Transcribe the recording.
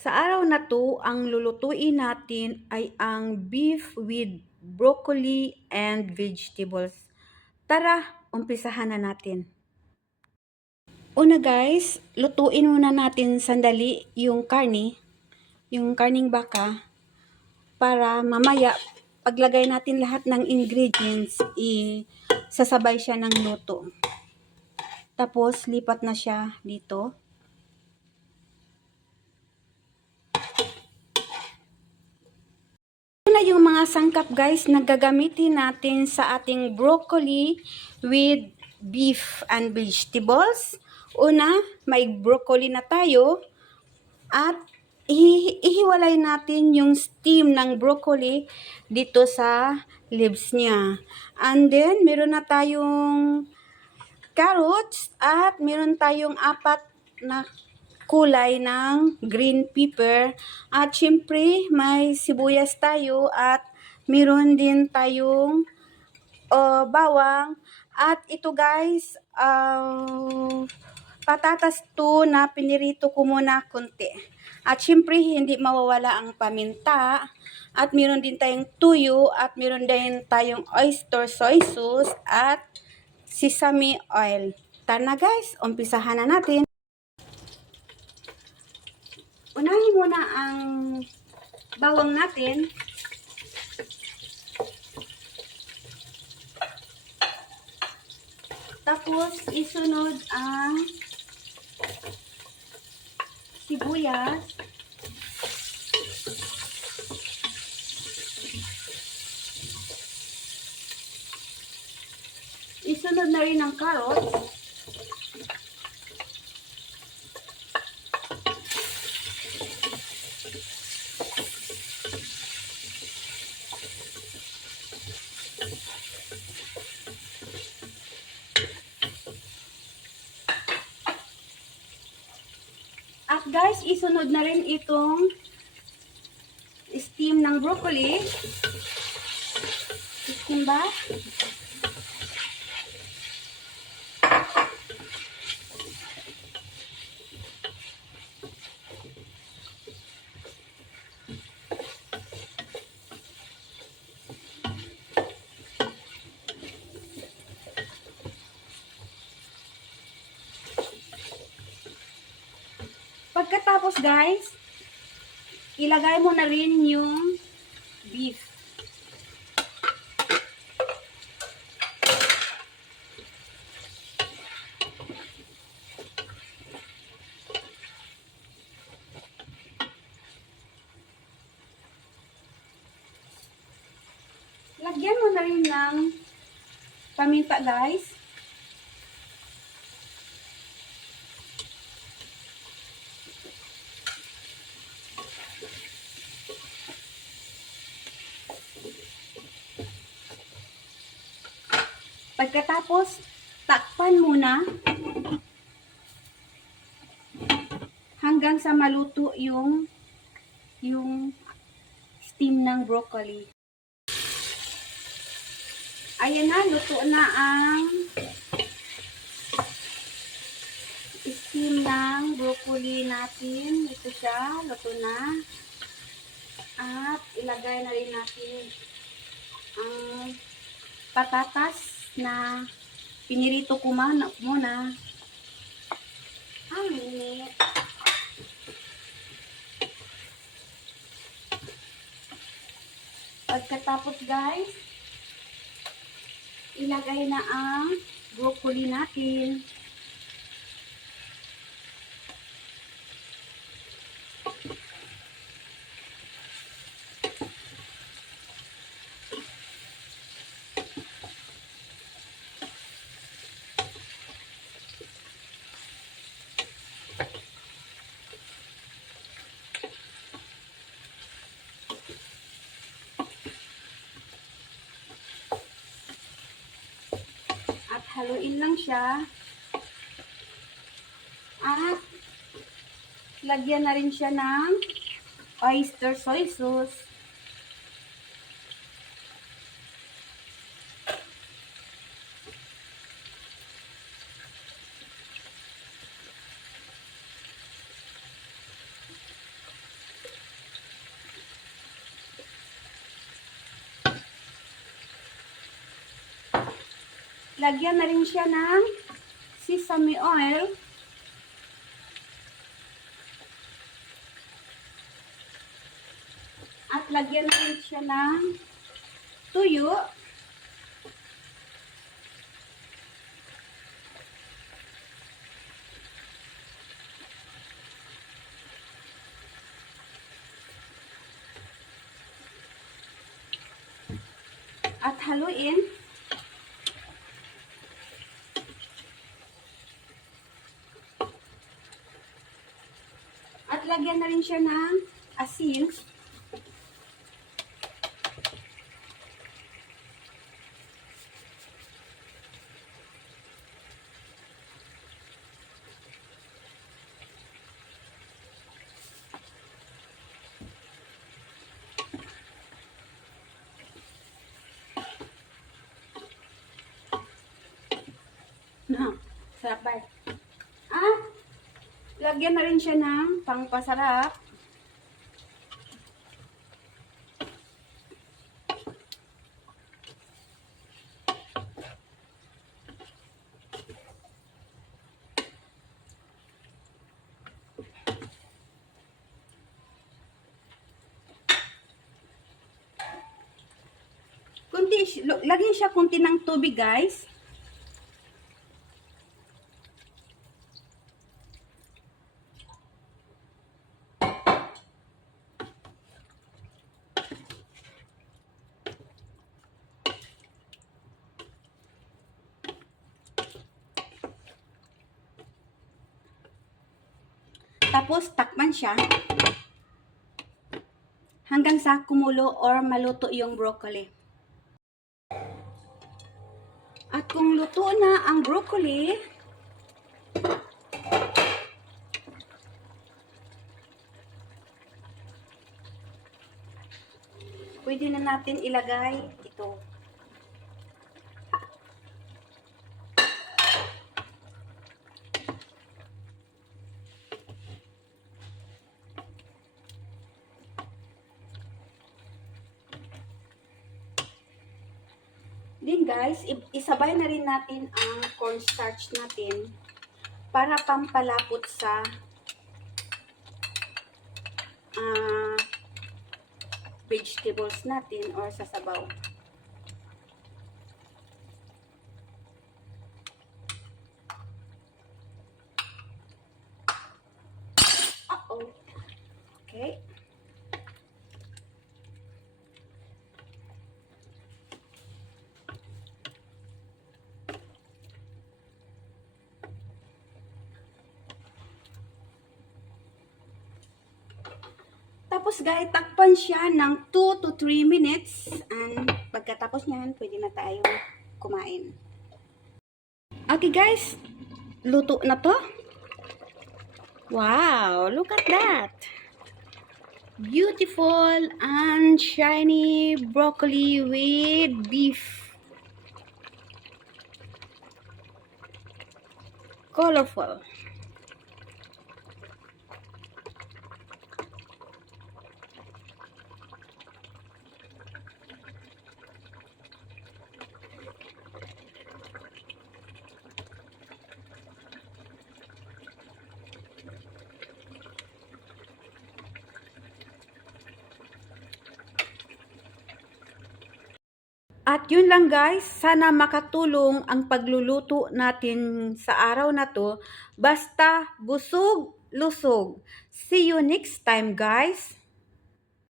Sa araw na 'to, ang lulutuin natin ay ang beef with broccoli and vegetables. Tara, umpisahan na natin. Una guys, lutuin muna natin sandali yung karning baka, para mamaya paglagay natin lahat ng ingredients, sasabay siya ng luto. Tapos lipat na siya dito. Na yung mga sangkap guys na gagamitin natin sa ating broccoli with beef and vegetables. Una, may broccoli na tayo at ihiwalay natin yung steam ng broccoli dito sa leaves niya. And then, meron na tayong carrots at meron tayong 4 na kulay ng green pepper, at syempre may sibuyas tayo at meron din tayong bawang, at ito guys, patatas to na pinirito ko muna konti, at syempre hindi mawawala ang paminta, at meron din tayong tuyo, at meron din tayong oyster soy sauce at sesame oil. Tara na guys, umpisahan na natin. Unahin muna ang bawang natin. Tapos, isunod ang sibuyas. Isunod na rin ang carrots. At guys, isunod na rin itong steam ng broccoli. Steam ba? Pagkatapos guys, ilagay mo na rin yung beef. Lagyan mo na rin ng paminta guys. Pagkatapos, takpan muna hanggang sa maluto yung steam ng broccoli. Ayan na, luto na ang steam ng broccoli natin. Ito siya, luto na. At ilagay na rin natin ang patatas na pinirito ko muna. Ang init. Pagkatapos guys, ilagay na ang broccoli natin. At haluin lang siya. At lagyan na rin siya ng oyster soy sauce. Lagyan na rin siya ng sesame oil. At lagyan na rin siya ng tuyo. At haluin. At lagyan na rin siya ng asin. No, sarap ba? Lagyan na rin siya ng pangpasarap. Lagyan siya kunti ng tubig, guys. Tapos, takpan siya hanggang sa kumulo or maluto yung broccoli. At kung luto na ang broccoli, pwede na natin ilagay ito. Then guys, isabay na rin natin ang cornstarch natin para pampalapot sa vegetables natin or sa sabaw. Okay. Tapos guys, takpan siya ng 2 to 3 minutes. And pagkatapos niyan, pwede na tayo kumain. Okay guys, luto na to. Wow, look at that. Beautiful and shiny broccoli with beef. Colorful. At yun lang guys, sana makatulong ang pagluluto natin sa araw na to. Basta busog, lusog. See you next time guys.